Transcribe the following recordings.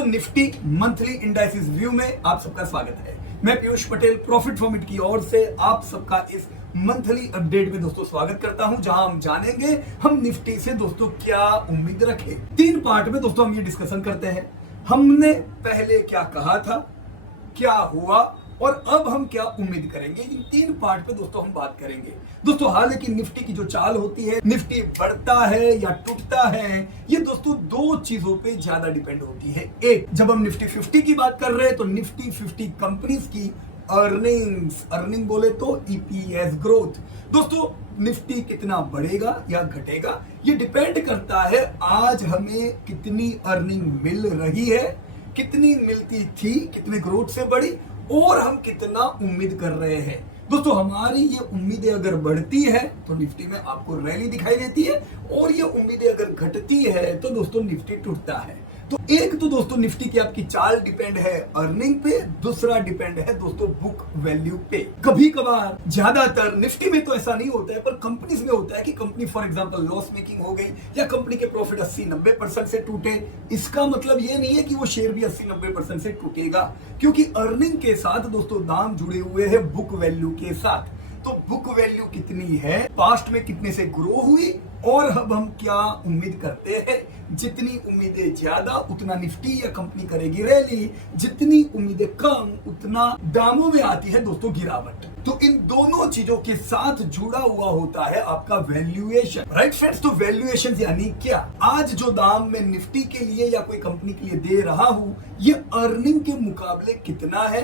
दोस्तों Nifty monthly indices view में आप सबका स्वागत है। मैं Piyush Patel profit from it की ओर से आप सबका इस मंथली अपडेट में दोस्तों स्वागत करता हूं, जहां हम जानेंगे हम निफ्टी से दोस्तों क्या उम्मीद रखें। 3 पार्ट में दोस्तों हम ये डिस्कशन करते हैं। हमने पहले क्या कहा था, क्या हुआ और अब हम क्या उम्मीद करेंगे। इन 3 पार्ट पे दोस्तों हम बात करेंगे। दोस्तों हालांकि निफ्टी की जो चाल होती है, निफ्टी बढ़ता है या टूटता है, ये दोस्तों 2 चीजों पे ज्यादा डिपेंड होती है। एक, जब हम निफ्टी 50 की बात कर रहे हैं तो निफ्टी 50 कंपनीज की अर्निंग बोले तो ईपीएस ग्रोथ। दोस्तों निफ्टी कितना बढ़ेगा या घटेगा ये डिपेंड करता है आज हमें कितनी अर्निंग मिल रही है, कितनी मिलती थी, कितने ग्रोथ से बढ़ी और हम कितना उम्मीद कर रहे हैं। दोस्तों हमारी ये उम्मीदें अगर बढ़ती है तो निफ्टी में आपको रैली दिखाई देती है और ये उम्मीदें अगर घटती है तो दोस्तों निफ्टी टूटता है। तो एक तो दोस्तों निफ्टी की आपकी चाल डिपेंड है अर्निंग पे, दूसरा डिपेंड है दोस्तों बुक वैल्यू पे। कभी कभार, ज्यादातर निफ्टी में तो ऐसा नहीं होता है पर कंपनीज में होता है कि company for example loss making हो गई या कंपनी के प्रॉफिट 80-90% से टूटे। इसका मतलब ये नहीं है कि वो शेयर भी 80-90% से टूटेगा, क्योंकि अर्निंग के साथ दोस्तों दाम जुड़े हुए हैं बुक वैल्यू के साथ। तो बुक वैल्यू कितनी है, पास्ट में कितने से ग्रो हुई और अब हम क्या उम्मीद करते हैं। जितनी उम्मीदें ज्यादा उतना निफ्टी या कंपनी करेगी रैली, जितनी उम्मीदें कम उतना दामों में आती है दोस्तों गिरावट। तो इन दोनों चीजों के साथ जुड़ा हुआ होता है आपका वैल्यूएशन, राइट फ्रेंड्स। तो वैल्यूएशन यानी क्या, आज जो दाम मैं निफ्टी के लिए या कोई कंपनी के लिए दे रहा हूं ये अर्निंग के मुकाबले कितना है,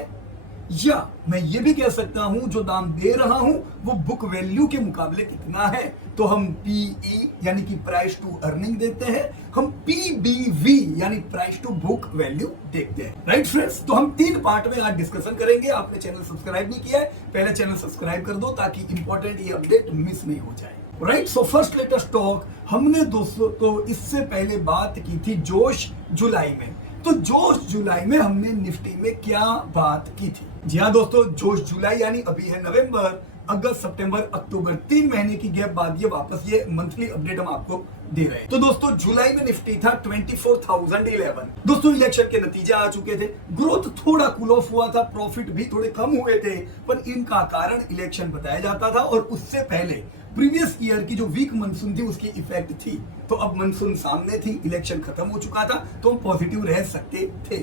या मैं ये भी कह सकता हूं जो दाम दे रहा हूं वो बुक वैल्यू के मुकाबले कितना है। तो हम पीई यानी कि प्राइस टू अर्निंग देते हैं, हम पीबीवी यानी प्राइस टू बुक वैल्यू देखते हैं, राइट फ्रेंड्स। तो हम 3 पार्ट में आज डिस्कशन करेंगे। आपने चैनल सब्सक्राइब नहीं किया है, पहले चैनल सब्सक्राइब कर दो ताकि इंपॉर्टेंट ये अपडेट मिस नहीं हो जाए, right. So first latest talk हमने दोस्तों तो इससे पहले बात की थी जोश जुलाई में। तो जोश जुलाई में हमने निफ्टी में क्या बात की थी। जी हाँ दोस्तों, जोश जुलाई यानी अभी है नवंबर, अगस्त, सितंबर, अक्टूबर, 3 महीने की गैप बाद ये वापस ये मंथली अपडेट हम आपको दे रहे हैं। तो दोस्तों जुलाई में निफ्टी था 24,011। दोस्तों इलेक्शन के नतीजे आ चुके थे, ग्रोथ थोड़ा कूल ऑफ हुआ था, प्रॉफिट भी थोड़े कम हुए थे, पर इनका कारण इलेक्शन बताया जाता था और उससे पहले प्रीवियस ईयर की जो वीक मानसून थी उसकी इफेक्ट थी। तो अब मानसून सामने थी, इलेक्शन खत्म हो चुका था, तो हम पॉजिटिव रह सकते थे।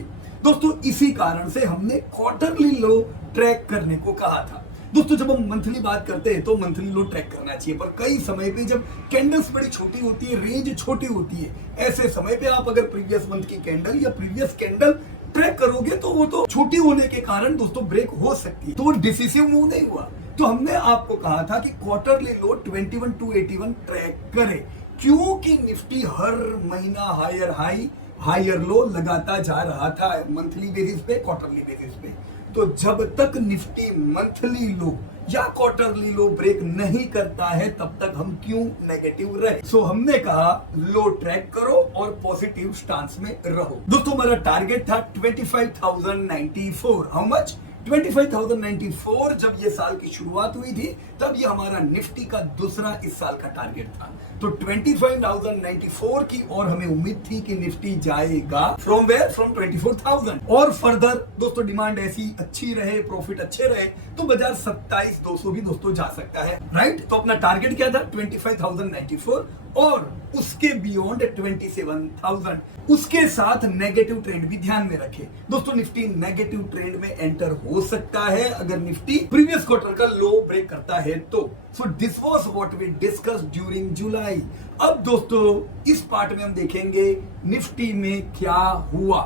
दोस्तों इसी कारण से हमने क्वार्टरली लो ट्रैक करने को कहा था। दोस्तों जब हम मंथली बात करते हैं तो मंथली लो ट्रैक करना चाहिए, पर कई समय पे जब कैंडल्स बड़ी छोटी होती है, रेंज छोटी होती है, ऐसे समय पे आप अगर प्रीवियस मंथ की कैंडल या प्रीवियस कैंडल ट्रैक करोगे तो वो तो छोटी होने के कारण दोस्तों ब्रेक हो सकती है, तो वो डिसिसिव मूव नहीं हुआ। तो हमने आपको कहा था कि क्वार्टरली लो 21,281 ट्रैक करें, क्योंकि निफ्टी हर महीना हायर हाई हायर लो लगाता जा रहा था मंथली बेसिस पे, क्वार्टरली बेसिस पे। तो जब तक निफ्टी मंथली लो या क्वार्टरली लो ब्रेक नहीं करता है तब तक हम क्यों नेगेटिव रहे। सो हमने कहा लो ट्रैक करो और पॉजिटिव स्टांस में रहो। दोस्तों हमारा टारगेट था 25,094। How much? 25,094। जब ये साल की शुरुआत हुई थी तब ये हमारा निफ्टी का दूसरा इस साल का टारगेट था। तो 25,094 की और हमें उम्मीद थी कि निफ्टी जाएगा फ्रॉम वेयर, फ्रॉम 24,000 और फर्दर। दोस्तों डिमांड ऐसी अच्छी रहे, प्रॉफिट अच्छे रहे तो बाजार 27,200 भी दोस्तों जा सकता है, राइट। तो अपना टारगेट क्या था 25,094 और उसके बियॉन्ड 27,000। उसके साथ नेगेटिव ट्रेंड भी ध्यान में रखें। दोस्तों निफ्टी नेगेटिव ट्रेंड में एंटर हो सकता है अगर निफ्टी प्रीवियस क्वार्टर का लो ब्रेक करता है तो। So this was what we discussed during July. अब दोस्तों इस पार्ट में हम देखेंगे निफ्टी में क्या हुआ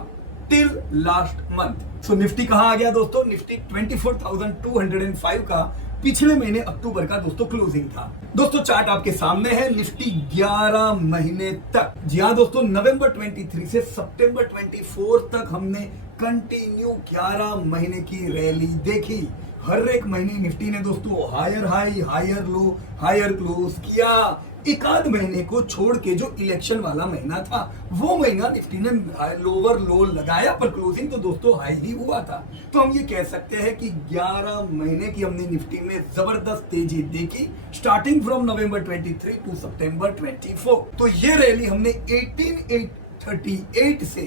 टिल लास्ट मंथ। सो निफ्टी कहां आ गया दोस्तों, निफ्टी 24,205 का पिछले महीने अक्टूबर का दोस्तों क्लोजिंग था। दोस्तों चार्ट आपके सामने है, निफ्टी 11 महीने तक, जी हाँ दोस्तों, नवंबर 23 से सितंबर 24 तक हमने कंटिन्यू 11 महीने की रैली देखी। हर एक महीने निफ्टी ने दोस्तों higher high higher low higher close किया। एक आध महीने को छोड़ के जो इलेक्शन वाला महीना था वो महीना निफ्टी ने लोअर लो लगाया, पर क्लोजिंग तो दोस्तों हाई ही हुआ था। तो हम ये कह सकते हैं कि 11 महीने की हमने निफ्टी में जबरदस्त तेजी देखी, स्टार्टिंग फ्रॉम नवंबर 23 टू सितंबर 24। तो ये रैली हमने 18,838 से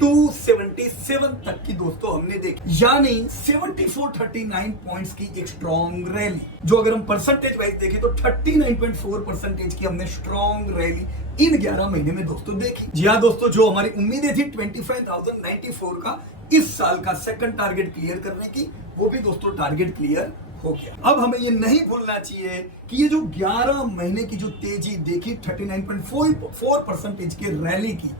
277 तक की दोस्तों हमने देखी, यानी 7439 पॉइंट्स की एक स्ट्रॉन्ग रैली। जो अगर हम परसेंटेज वाइज देखें तो 39.4% की हमने स्ट्रॉन्ग रैली इन 11 महीने में दोस्तों देखी। जी हाँ दोस्तों, जो हमारी उम्मीदें थी 25,094 का इस साल का सेकंड टारगेट क्लियर करने की, वो भी दोस्तों टारगेट क्लियर हो गया। अब हमें ये नहीं भूलना चाहिए कि ये जो 11 महीने की जो तेजी देखी 39.4% की रैली की,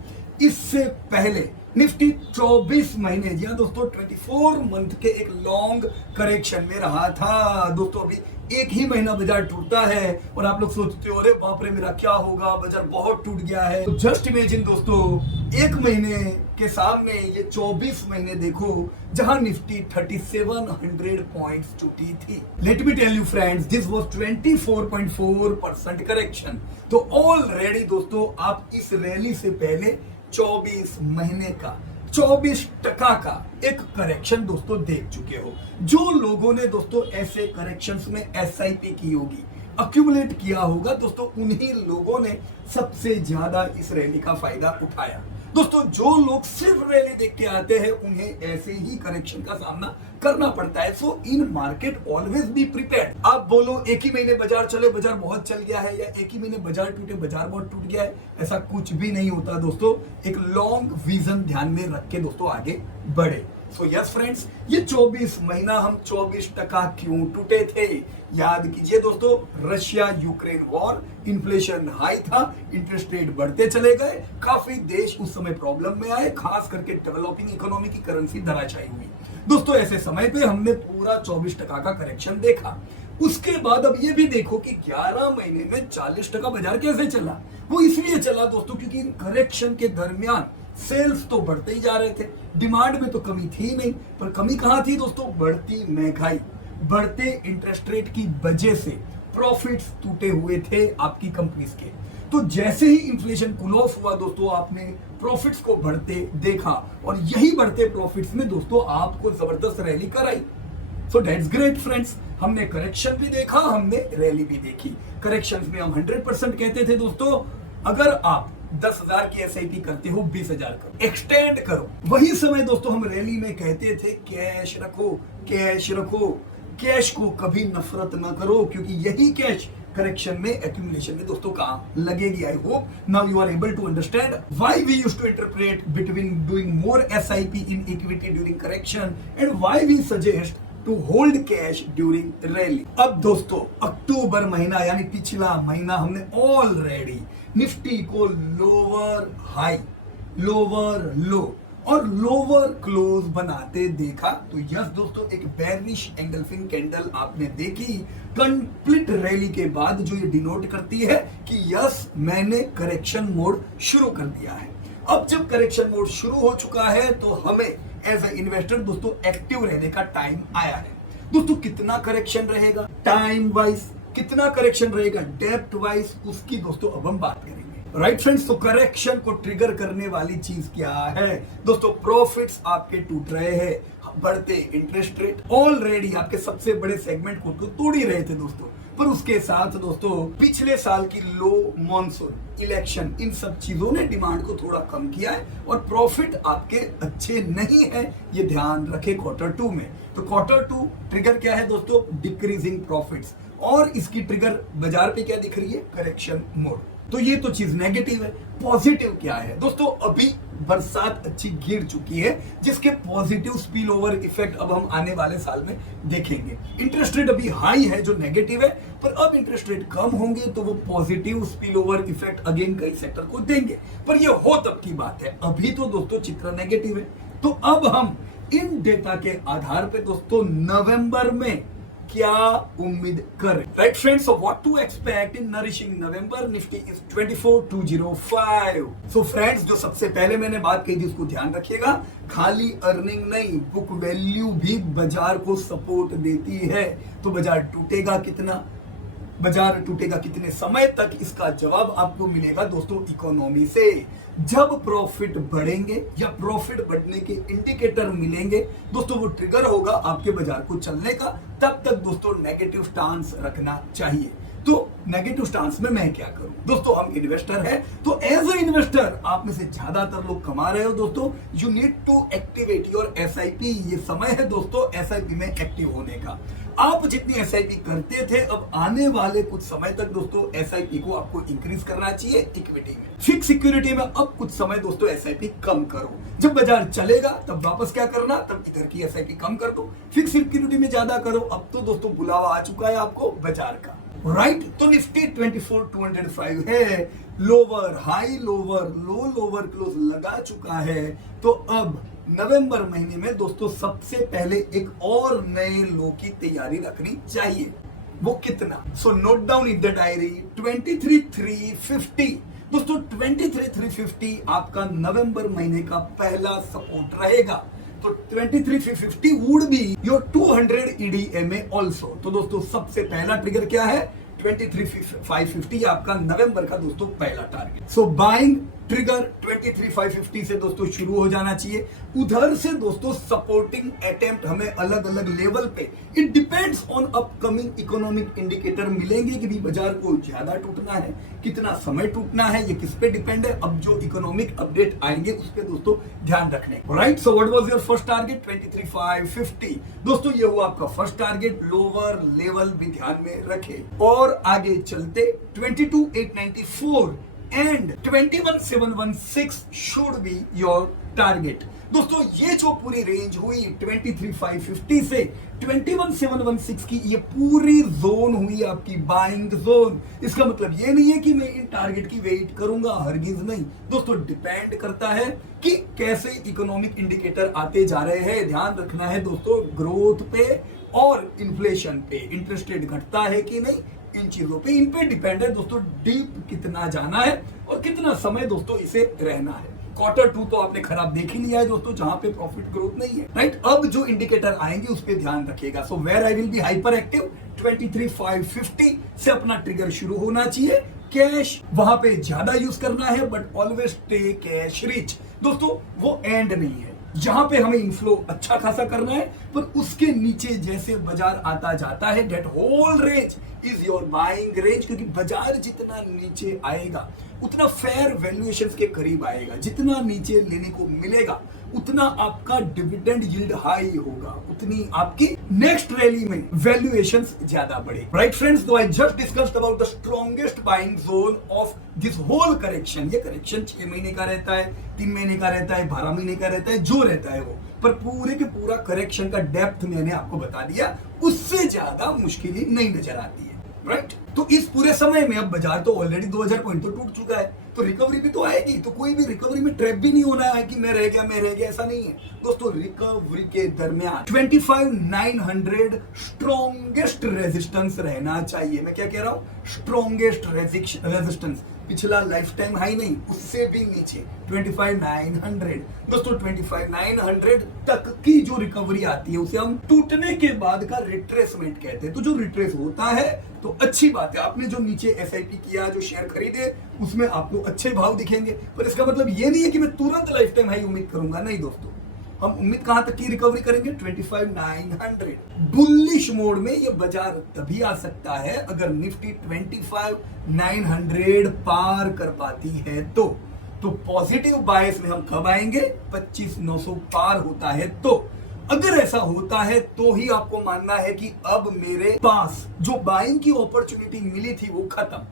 इससे पहले निफ्टी 24 महीने, जी हाँ दोस्तों 24 मंथ के एक लॉन्ग करेक्शन में रहा था। दोस्तों अभी एक ही महीना बाजार टूटता है और आप लोग सोचते हो अरे बाप रे मेरा क्या होगा, बाजार बहुत टूट गया है। तो जस्ट इमेजिन दोस्तों, एक महीने के सामने ये 24 महीने देखो जहां निफ्टी 3700 पॉइंट्स टूटी थी। Let me tell you friends, this was 24.4% correction. तो ऑलरेडी दोस्तों आप इस रैली से पहले 24 महीने का 24% का एक करेक्शन दोस्तों देख चुके हो। जो लोगों ने दोस्तों ऐसे करेक्शंस में एसआईपी की होगी, अक्यूमुलेट किया होगा दोस्तों, उन्हीं लोगों ने सबसे ज्यादा इस रैली का फायदा उठाया। दोस्तों जो लोग सिर्फ रैली देख के आते हैं उन्हें ऐसे ही करेक्शन का सामना करना पड़ता है। So in market always be prepared. आप बोलो एक ही महीने बाजार चले, बाजार बहुत चल गया है, या एक ही महीने बाजार टूटे, बाजार बहुत टूट गया है, ऐसा कुछ भी नहीं होता दोस्तों। एक लॉन्ग विजन ध्यान में रख के दोस्तों आगे बढ़े। सो यस फ्रेंड्स, ये 24 महीना हम 24% क्यों टूटे थे, याद कीजिए दोस्तों, Russia Ukraine war, inflation high था, इंटरेस्ट रेट बढ़ते चले गए, काफी देश उस समय प्रॉब्लम में आए, खास करके डेवलपिंग इकोनॉमी की करेंसी धराशायी हुई। दोस्तों ऐसे समय पे हमने पूरा 24% का करेक्शन देखा। उसके बाद अब ये भी देखो कि 11 महीने में 40% बाजार कैसे चला। वो इसलिए चला दोस्तों क्योंकि करेक्शन के दरमियान सेल्स तो बढ़ते ही जा रहे थे, डिमांड में तो कमी थी नहीं। पर कमी कहां थी दोस्तों, बढ़ती महंगाई, बढ़ते इंटरेस्ट रेट की वजह से प्रॉफिट्स टूटे हुए थे आपकी कंपनीज के। तो जैसे ही इन्फ्लेशन कूल ऑफ हुआ दोस्तों, आपने प्रॉफिट्स को बढ़ते देखा, और यही बढ़ते प्रॉफिट्स में दोस्तों आपको जबरदस्त रैली कराई। सो दैट्स ग्रेट फ्रेंड्स, हमने करेक्शन भी देखा, हमने रैली भी देखी। करेक्शन में हम 100% कहते थे दोस्तों, अगर आप 10,000 की एसआईपी करते हो 20,000 करो, एक्सटेंड करो। वही समय दोस्तों हम रैली में कहते थे कैश रखो, कैश रखो, कैश को कभी नफरत ना करो, क्योंकि यही कैश करेक्शन में, एक्यूमुलेशन में दोस्तों काम लगेगी। I hope now you are able to understand why we used to interpret between doing more SIP in equity during correction and why we suggest to hold cash during rally. अब दोस्तों October महीना यानी पिछला महीना हमने already Nifty को lower high, lower low और lower close बनाते देखा। तो यस दोस्तों, एक बेरिश एंगल्फिंग कैंडल आपने देखी कंप्लीट रैली के बाद, जो ये डिनोट करती है कि यस मैंने करेक्शन मोड शुरू कर दिया है। अब जब करेक्शन मोड शुरू हो चुका है तो हमें एज ए इन्वेस्टर दोस्तों एक्टिव रहने का टाइम आया है। दोस्तों कितना करेक्शन रहेगा टाइम वाइज, कितना करेक्शन रहेगा डेप्थ वाइज, उसकी दोस्तों अब हम बात करेंगे। राइट फ्रेंड्स, तो करेक्शन को ट्रिगर करने वाली चीज क्या है दोस्तों, प्रॉफिट्स आपके टूट रहे हैं, बढ़ते इंटरेस्ट रेट ऑलरेडी आपके सबसे बड़े सेगमेंट को तो तोड़ ही रहे थे दोस्तों। पर उसके साथ दोस्तों पिछले साल की लो मॉनसून, इलेक्शन, इन सब चीजों ने डिमांड को थोड़ा कम किया है और प्रॉफिट आपके अच्छे नहीं है, ये ध्यान रखे Q2 में। तो Q2 ट्रिगर क्या है दोस्तों, डिक्रीजिंग प्रॉफिट्स, और इसकी ट्रिगर बाजार पे क्या दिख रही है, करेक्शन मोड। तो ये तो चीज नेगेटिव है। पॉजिटिव क्या है दोस्तों, अभी बरसात अच्छी गिर चुकी है, जिसके पॉजिटिव स्पिल ओवर इफेक्ट अब हम आने वाले साल में देखेंगे। इंटरेस्ट रेट अभी हाई है जो नेगेटिव है, पर अब इंटरेस्ट रेट कम होंगे तो वो positive spill over effect again कई सेक्टर को देंगे। पर ये हो तब की बात है, अभी तो दोस्तों चित्र नेगेटिव है। तो अब हम इन डेटा के आधार पे दोस्तों नवंबर में क्या उम्मीद करें। Right friends, so what to expect in nourishing November, Nifty is 24,205। So friends, जो सबसे पहले मैंने बात कही थी उसको ध्यान रखिएगा, खाली अर्निंग नहीं, बुक वैल्यू भी बाजार को सपोर्ट देती है। तो बाजार टूटेगा कितना, बाजार टूटेगा कितने समय तक, इसका जवाब आपको मिलेगा दोस्तों इकोनॉमी से। जब प्रॉफिट बढ़ेंगे या प्रॉफिट बढ़ने के इंडिकेटर मिलेंगे दोस्तों, वो ट्रिगर होगा आपके बाजार को चलने का। तब तक दोस्तों नेगेटिव स्टांस रखना चाहिए। तो नेगेटिव स्टांस में मैं क्या करूं? दोस्तों हम इन्वेस्टर है, तो एज अ इन्वेस्टर आप में से ज्यादातर लोग कमा रहे हो दोस्तों, you need to activate your SIP. ये समय है दोस्तों एसआईपी में एक्टिव होने का। आप जितनी एसआईपी करते थे, अब आने वाले कुछ समय तक दोस्तों एसआईपी को आपको इंक्रीज करना चाहिए इक्विटी में। फिक्स सिक्योरिटी में अब कुछ समय दोस्तों एसआईपी कम करो। जब बाजार चलेगा तब वापस क्या करना, तब इधर की एसआईपी कम कर दो, फिक्स सिक्योरिटी में ज्यादा करो। अब तो दोस्तों बुलावा आ चुका है आपको बाजार का, राइट। तो निफ्टी 24,205 है, लोअर हाई लोअर लो लोअर क्लोज लगा चुका है। तो अब नवंबर महीने में दोस्तों सबसे पहले एक और नए लो की तैयारी रखनी चाहिए। वो कितना? So note down in the diary 23,350। दोस्तों 23,350 आपका नवंबर महीने का पहला सपोर्ट रहेगा। तो 23,350 would be your 200 EDMA also. तो दोस्तों सबसे पहला ट्रिगर क्या है? 23,550 आपका नवंबर का दोस्तों पहला टारगेट। सो बाइंग ट्रिगर 23,550 से दोस्तों शुरू हो जाना चाहिए। उधर से दोस्तों सपोर्टिंग अटेम्प्ट हमें अलग अलग लेवल पे, it depends on upcoming economic indicator मिलेंगे कि भी बाजार को ज्यादा टूटना है, कितना समय टूटना है, ये किस पे डिपेंड है। अब जो इकोनॉमिक अपडेट आएंगे उस पे दोस्तों ध्यान रखने, right. So what was your first target? 23,550। दोस्तों ये हुआ आपका फर्स्ट टारगेट, लोअर लेवल भी ध्यान में रखे। और आगे चलते 22,894 and 21,716 should be your target. दोस्तों ये जो पूरी रेंज हुई 23,550 से 21,716 की, ये पूरी जोन हुई आपकी बाइंग जोन। इसका मतलब ये नहीं है कि मैं इन टारगेट की वेट करूंगा, हरगिज नहीं दोस्तों। डिपेंड करता है कि कैसे इकोनॉमिक इंडिकेटर आते जा रहे हैं। ध्यान रखना है दोस्तों ग्रोथ पे और इन्फ्लेशन पे, इंटरेस्ट रेट घटता है कि नहीं, इन चीजों पे, इन पे डिपेंड है दोस्तों डीप कितना जाना है और कितना समय दोस्तों इसे रहना है। Q2 तो आपने खराब देख ही लिया है दोस्तों, जहां पे प्रॉफिट ग्रोथ नहीं है, राइट। अब जो इंडिकेटर आएंगे उस पे ध्यान रखिएगा। So where I will be hyper active 23,550 से अपना ट्रिगर शुरू होना चाहिए। कैश वहां पे ज्यादा यूज करना है, but always stay cash rich. दोस्तों वो एंड नहीं है, जहां पे हमें इनफ्लो अच्छा खासा करना है, पर उसके नीचे जैसे बाजार आता जाता है, that whole range is your buying range. क्योंकि बाजार जितना नीचे आएगा उतना फेयर वैल्यूएशंस के करीब आएगा, जितना नीचे लेने को मिलेगा उतना आपका डिविडेंड यील्ड हाई होगा, उतनी आपकी नेक्स्ट रैली में वैल्यूएशंस ज्यादा बढ़े, राइट फ्रेंड्स। तो I just discussed about the strongest buying zone of this whole correction. ये करेक्शन 6 महीने का रहता है, 3 महीने का रहता है, 12 महीने का रहता है, जो रहता है वो, पर पूरे के पूरा करेक्शन का डेप्थ मैंने आपको बता दिया, उससे ज्यादा मुश्किल ही नहीं नजर आती है, राइट। तो इस पूरे समय में अब बाजार तो ऑलरेडी 2000 पॉइंट तो टूट चुका है, तो रिकवरी भी तो आएगी। तो कोई भी रिकवरी में ट्रैप भी नहीं होना है कि मैं रह गया, ऐसा नहीं है दोस्तों। रिकवरी के दरमियान 25,900 स्ट्रॉन्गेस्ट रेजिस्टेंस रहना चाहिए। मैं क्या कह रहा हूं? स्ट्रॉन्गेस्ट रेजिस्टेंस, पिछला लाइफ टाइम हाई नहीं, उससे भी नीचे 25,900। दोस्तों 25,900 तक की जो रिकवरी आती है उसे हम टूटने के बाद का रिट्रेसमेंट कहते हैं। तो जो रिट्रेस होता है तो अच्छी बात है, आपने जो नीचे एसआईपी किया, जो शेयर खरीदे, उसमें आपको अच्छे भाव दिखेंगे, पर इसका मतलब ये नहीं है कि मैं तुरंत लाइफ टाइम हाई उम्मीद करूंगा, नहीं दोस्तों। हम उम्मीद कहां तक की रिकवरी करेंगे? 25,900। बुलिश मोड में ये बाजार तभी आ सकता है अगर निफ्टी 25,900 पार कर पाती है तो पॉजिटिव बायस में हम कब आएंगे? 25,900 पार होता है तो। अगर ऐसा होता है तो ही आपको मानना है कि अब मेरे पास जो बाइंग की अपॉर्चुनिटी मिली थी वो खत्म,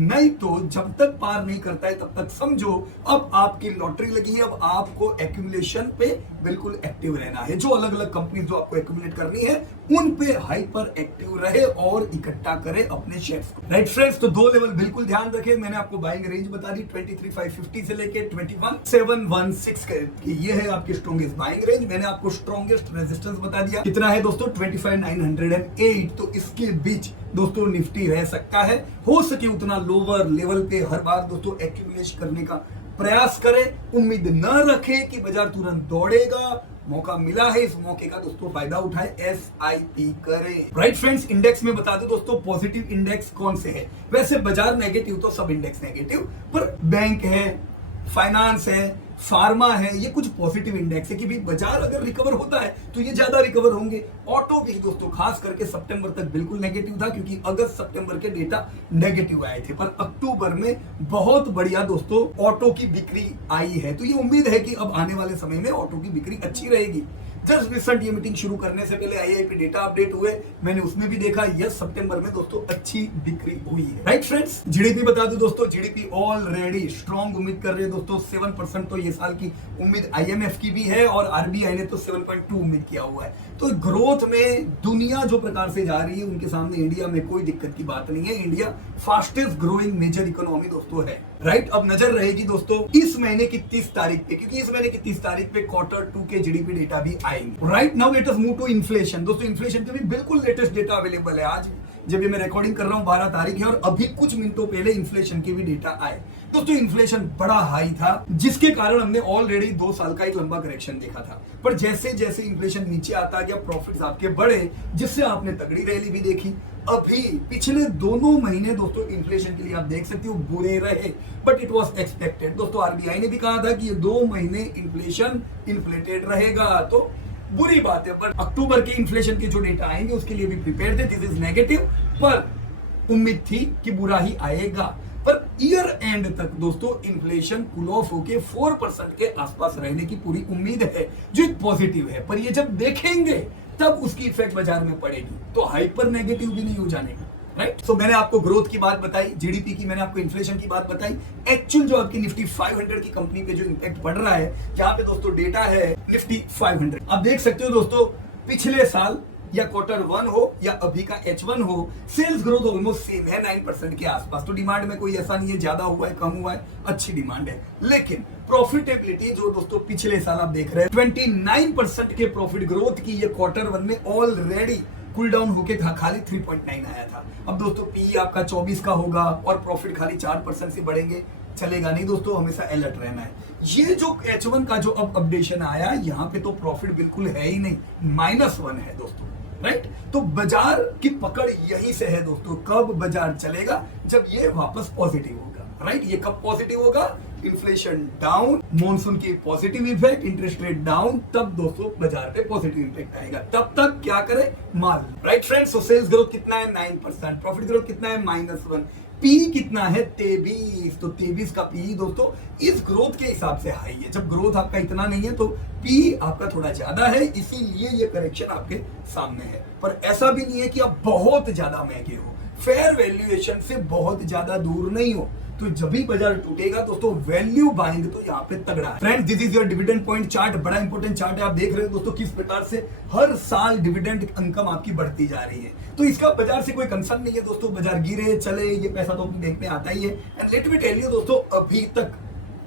नहीं तो जब तक पार नहीं करता है तब तक समझो अब आपकी लॉटरी लगी है। अब आपको एक्यूमुलेशन पे बिल्कुल एक्टिव रहना है। जो अलग अलग कंपनी जो आपको एक्यूमुलेट करनी है उन पे हाइपर एक्टिव रहे और इकट्ठा करे अपने शेयर्स को, राइट फ्रेंड्स। तो 2 लेवल बिल्कुल ध्यान रखें। मैंने आपको बाइंग रेंज बता दी 23,550 से लेके 21,716 की, ये है आपकी स्ट्रॉन्गेस्ट बाइंग रेंज। मैंने आपको स्ट्रॉन्गेस्ट रेजिस्टेंस बता दिया, कितना है दोस्तों? 25,908। तो इसके बीच दोस्तों निफ्टी रह सकता है। हो सके उतना लोअर लेवल पे हर बार दोस्तों एक्यूमुलेट करने का प्रयास करें। उम्मीद न रखें कि बाजार तुरंत दौड़ेगा, मौका मिला है, इस मौके का दोस्तों फायदा उठाए, एसआईपी करें, राइट फ्रेंड्स। इंडेक्स में बता दो दोस्तों पॉजिटिव इंडेक्स कौन से है। वैसे बाजार नेगेटिव तो सब इंडेक्स नेगेटिव, पर बैंक है, फाइनेंस है, फार्मा है, ये कुछ पॉजिटिव इंडेक्स है कि भाई बाजार अगर रिकवर होता है तो ये ज्यादा रिकवर होंगे। ऑटो भी दोस्तों खास करके सितंबर तक बिल्कुल नेगेटिव था, क्योंकि अगस्त सितंबर के डेटा नेगेटिव आए थे, पर अक्टूबर में बहुत बढ़िया दोस्तों ऑटो की बिक्री आई है। तो ये उम्मीद है कि अब आने वाले समय में ऑटो की बिक्री अच्छी रहेगी। जस्ट रिसेंट ये मीटिंग शुरू करने से पहले आईआईपी डेटा अपडेट हुए, मैंने उसमें भी देखा यस सितंबर में दोस्तों अच्छी बिक्री हुई है। राइट फ्रेंड्स, जीडीपी बता दूं दोस्तों, जीडीपी ऑलरेडी स्ट्रॉन्ग उम्मीद कर रही है दोस्तों। 7% तो ये साल की उम्मीद आईएमएफ की भी है और आरबीआई ने तो 7.2 उम्मीद किया हुआ है। तो ग्रोथ में दुनिया जो प्रकार से जा रही है उनके सामने इंडिया में कोई दिक्कत की बात नहीं है। India fastest growing major economy दोस्तों है। राइट, अब नजर रहेगी दोस्तों इस महीने की 30 तारीख पे, क्योंकि इस महीने की 30 तारीख पे Q2 के जीडीपी डेटा भी आएंगे। Right now let us move to inflation. दोस्तों इन्फ्लेशन के भी बिल्कुल लेटेस्ट डेटा अवेलेबल है। आज जब ये मैं रिकॉर्डिंग कर रहा हूं 12 तारीख है और अभी कुछ मिनटों पहले इन्फ्लेशन के भी डेटा आए। दोस्तों इन्फ्लेशन बड़ा हाई था, जिसके कारण हमने ऑलरेडी 2 साल का एक लंबा करेक्शन देखा था। पर जैसे जैसे इन्फ्लेशन नीचे आता गया, प्रॉफिट्स आपके बढ़े, जिससे आपने तगड़ी रैली भी देखी। अभी पिछले दोनों महीने दोस्तों इन्फ्लेशन के लिए आप देख सकते हो बुरे रहे, बट इट वाज एक्सपेक्टेड। दोस्तों आरबीआई ने भी कहा था कि ये 2 महीने इन्फ्लेशन इन्फ्लेटेड रहेगा, तो बुरी बात है। पर अक्टूबर के इन्फ्लेशन के जो डेटा आएंगे उसके लिए भी प्रिपेयर थे। दिस इज नेगेटिव, पर उम्मीद थी कि बुरा ही आएगा। पर ईयर एंड तक दोस्तों इन्फ्लेशन कूल ऑफ होके 4% के आसपास रहने की पूरी उम्मीद है, जो एक पॉजिटिव है। पर ये जब देखेंगे तब उसकी इफेक्ट बाजार में पड़ेगी, तो हाइपर नेगेटिव भी नहीं हो जाने का। राइट, सो मैंने आपको ग्रोथ की बात बताई, जीडीपी की, मैंने आपको इन्फ्लेशन की बात बताई। एक्चुअल जो आपकी निफ्टी 500 की कंपनी पे जो इंपैक्ट पड़ रहा है, जहां पे दोस्तों डेटा है निफ्टी 500, आप देख सकते हो दोस्तों पिछले साल या Q1 हो या अभी का H1 हो, सेल्स ग्रोथ ऑलमोस्ट सेम है 9% के आसपास। तो डिमांड में कोई ऐसा नहीं है ज्यादा हुआ है कम हुआ है, अच्छी डिमांड है। लेकिन प्रॉफिटेबिलिटी जो दोस्तों पिछले साल आप देख रहे हैं 29% के प्रॉफिट ग्रोथ की, ये Q1 में ऑलरेडी कूल डाउन होके खाली 3.9 आया था। अब दोस्तों पी आपका 24 का होगा और प्रॉफिट खाली 4% से बढ़ेंगे, चलेगा नहीं दोस्तों, हमेशा अलर्ट रहना है। ये जो H1 का जो अब अपडेशन आया, यहाँ पे तो प्रॉफिट बिल्कुल है ही नहीं, -1 है दोस्तों। राइट, तो बाजार की पकड़ यहीं से है दोस्तों। कब बाजार चलेगा? जब ये वापस पॉजिटिव होगा। राइट, ये कब पॉजिटिव होगा? इन्फ्लेशन डाउन, मॉनसून की positive effect, interest rate down, तब दोस्तों बाजार पे पॉजिटिव इफेक्ट आएगा। तब तक क्या करे? माल। राइट फ्रेंड्स, सेल्स ग्रोथ कितना है? 9%। प्रॉफिट ग्रोथ कितना है? -1। पी कितना है? 23। तो 23 का पी दोस्तों इस ग्रोथ के हिसाब से हाई है। जब ग्रोथ आपका इतना नहीं है तो पी आपका थोड़ा ज्यादा है, इसीलिए ये करेक्शन आपके सामने है। पर ऐसा भी नहीं है कि आप बहुत ज्यादा महंगे हो, फेयर वैल्यूएशन से बहुत ज्यादा दूर नहीं हो। तो जब भी बाजार टूटेगा दोस्तों वैल्यू बाइंग तो यहाँ पे तगड़ा है। Friends, this is your dividend point chart. बड़ा इंपॉर्टेंट चार्ट है। आप देख रहे हो दोस्तों किस प्रकार से हर साल डिविडेंड इनकम आपकी बढ़ती जा रही है। तो इसका बाजार से कोई कंसर्न नहीं है दोस्तों। बाजार गिरे चले, ये पैसा तो अपने बैंक में आता ही है। And let me tell you दोस्तों, अभी तक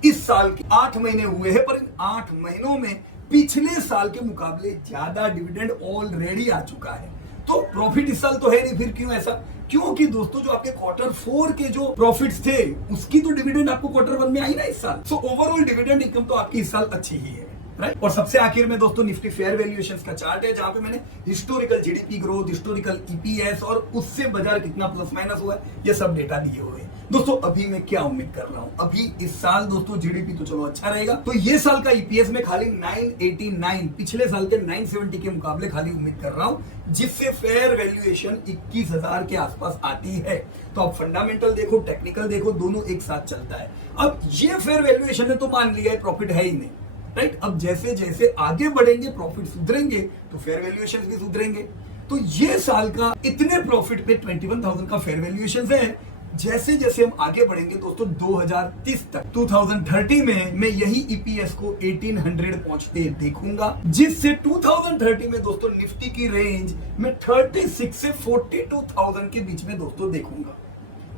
इस साल के 8 महीने हुए हैं, पर इन 8 महीनों में पिछले साल के मुकाबले ज्यादा डिविडेंड ऑलरेडी आ चुका है। तो प्रॉफिट इस साल तो है नहीं, फिर क्यों ऐसा? क्योंकि दोस्तों जो आपके Q4 के जो प्रॉफिट्स थे उसकी तो डिविडेंड आपको Q1 में आई ना इस साल। सो ओवरऑल डिविडेंड इनकम तो आपकी इस साल अच्छी ही है। राइट, और सबसे आखिर में दोस्तों निफ्टी फेयर वैल्यूएशंस का चार्ट है, जहां पे मैंने historical GDP growth, historical EPS और उससे बाजार कितना प्लस माइनस हुआ है, ये सब डेटा दिए हुए हैं। दोस्तों अभी मैं क्या उम्मीद कर रहा हूं? अभी इस साल दोस्तों जीडीपी तो चलो अच्छा रहेगा, तो ये साल का ईपीएस में खाली 989, पिछले साल के 970 के मुकाबले खाली उम्मीद कर रहा हूं, जिससे फेयर वैल्यूएशन 21,000 के आसपास आती है। तो आप फंडामेंटल देखो, टेक्निकल देखो, दोनों एक साथ चलता है। अब ये फेयर वैल्यूएशन ने तो मान लिया है प्रॉफिट है ही नहीं। राइट, अब जैसे जैसे आगे बढ़ेंगे प्रॉफिट सुधरेंगे तो फेयर वैल्यूएशन भी सुधरेंगे। तो ये साल का इतने प्रॉफिट पे 21,000 का फेयर वैल्यूएशन है। जैसे जैसे हम आगे बढ़ेंगे दोस्तों 2030 तक, 2030 में मैं यही ईपीएस को 1800 पहुंचते देखूंगा, जिससे 2030 में दोस्तों निफ्टी की रेंज में 36 से 42,000 के बीच में दोस्तों देखूंगा।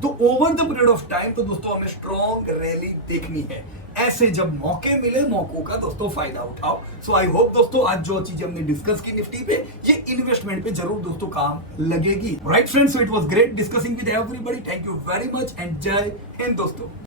तो over the period of time तो दोस्तों हमें स्ट्रॉन्ग रैली देखनी है। ऐसे जब मौके मिले, मौकों का दोस्तों फायदा उठाओ। सो आई होप दोस्तों आज जो चीजें हमने डिस्कस की निफ्टी पे, ये इन्वेस्टमेंट पे जरूर दोस्तों काम लगेगी। Right friends, so it was great discussing with everybody. Thank you very much and जय हिंद दोस्तों।